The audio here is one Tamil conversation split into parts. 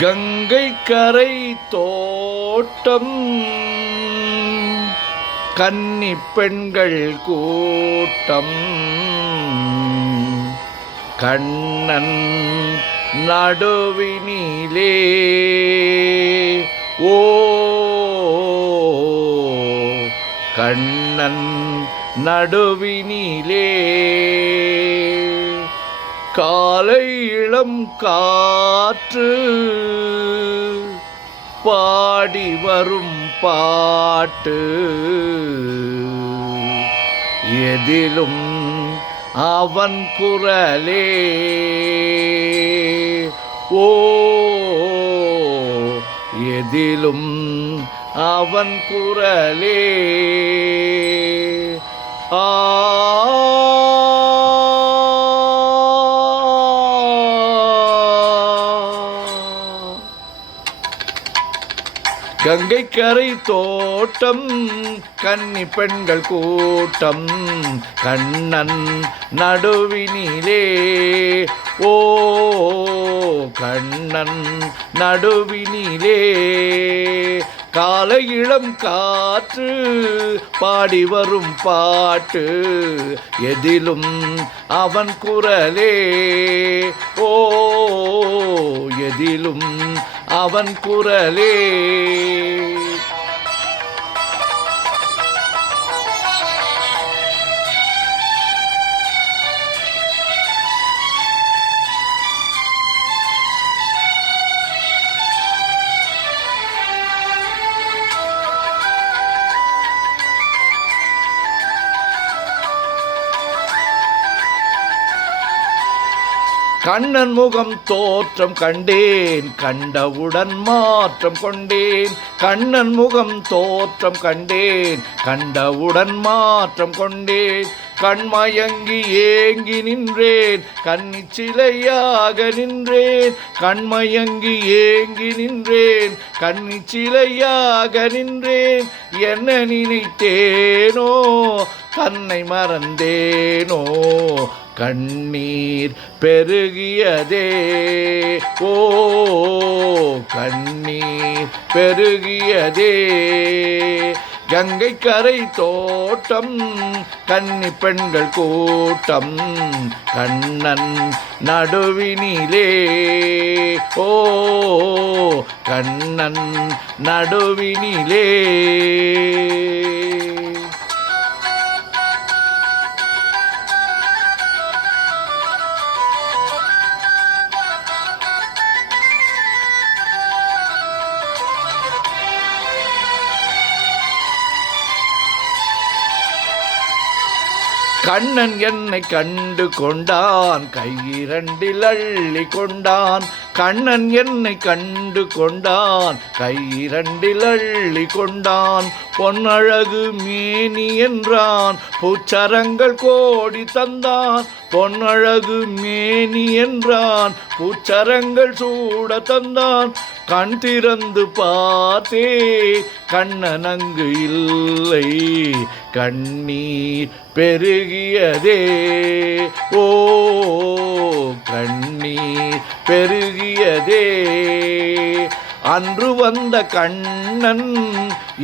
கங்கை கரை தோட்டம் கன்னி பெண்கள் கூட்டம் கண்ணன் நடுவினிலே ஓ கண்ணன் நடுவினிலே காலை இளம் காற்று பாடி வரும் பாட்டு எதிலும் அவன் குரலே ஓ எதிலும் அவன் குரலே ஆ கங்கை கரை தோட்டம் கன்னி பெண்கள் கூட்டம் கண்ணன் நடுவினிலே ஓ கண்ணன் நடுவினிலே காலை இளம் காற்று பாடி வரும் பாட்டு எதிலும் அவன் குரலே ஓ எதிலும் அவன் குரலே கண்ணன் முகம் தோற்றம் கண்டேன் கண்டவுடன் மாற்றம் கொண்டேன் கண்ணன் முகம் தோற்றம் கண்டேன் கண்டவுடன் மாற்றம் கொண்டேன் கண்மயங்கி ஏங்கி நின்றேன் கன்னி சிலையாக நின்றேன் கண்மயங்கி ஏங்கி நின்றேன் கன்னி சிலையாக நின்றேன் என்ன நினைத்தேனோ தன்னை மறந்தேனோ கண்ணீர் பெருகியதே ஓ கண்ணீர் பெருகியதே கங்கை கரை தோட்டம் கன்னி பெண்கள் கூட்டம் கண்ணன் நடுவினிலே ஓ கண்ணன் நடுவினிலே கண்ணன் என்னை கண்டு கொண்டான் கையிரண்டில் அள்ளி கொண்டான் கண்ணன் என்னை கண்டு கொண்டான் கையிரண்டில் அள்ளி கொண்டான் பொன்னழகு மேனி என்றான் பூச்சரங்கள் கோடி தந்தான் பொன்னழகு மேனி என்றான் பூச்சரங்கள் சூட தந்தான் கண் திறந்து பார்த்தே கண்ணன் அங்கு இல்லை கண்ணீர் பெருகியதே ஓ கண்ணீர் பெருகியதே அன்று வந்த கண்ணன்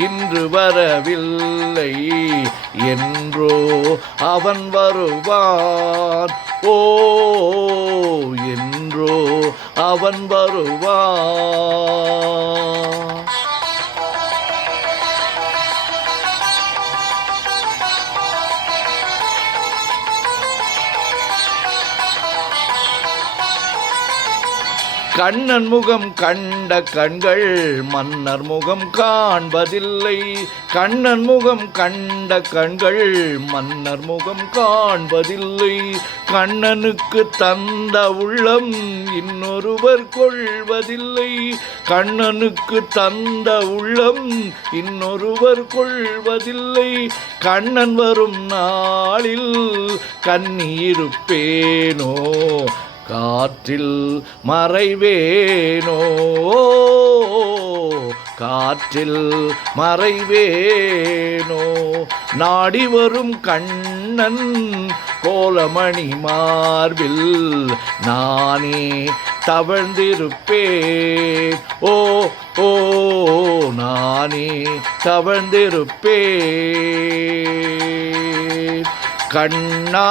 இன்று வரவில்லை என்றோ அவன் வருவான் ஓ என்றோ அவன் வருவான் கண்ணன் முகம் கண்ட கண்கள் மன்னர் முகம் காண்பதில்லை கண்ணன் முகம் கண்ட கண்கள் மன்னர் முகம் காண்பதில்லை கண்ணனுக்கு தந்த உள்ளம் இன்னொருவர் கொள்வதில்லை கண்ணனுக்கு தந்த உள்ளம் இன்னொருவர் கொள்வதில்லை கண்ணன் வரும் நாளில் கண்ணீருப்பேனோ காற்றில் மறைவேனோ காற்றில் மறைவேனோ நாடி வரும் கண்ணன் கோலமணி மார்பில் நானே தவழ்ந்திருப்பேன். ஓ ஓ நானே தவழ்ந்திருப்பேன். கண்ணா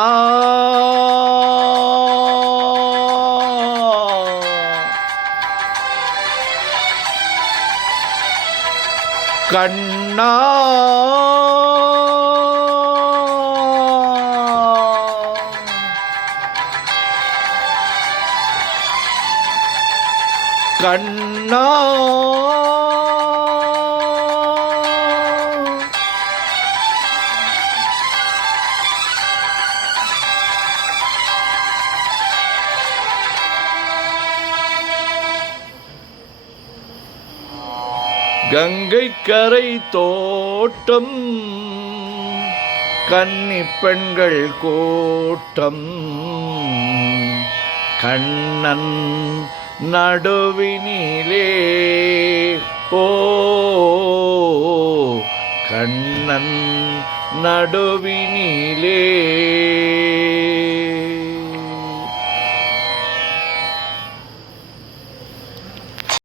கண்ணா கண்ணா கங்கை கரை தோட்டம் கன்னிப் பெண்கள் கூட்டம் கண்ணன் நடுவினிலே ஓ கண்ணன் நடுவினிலே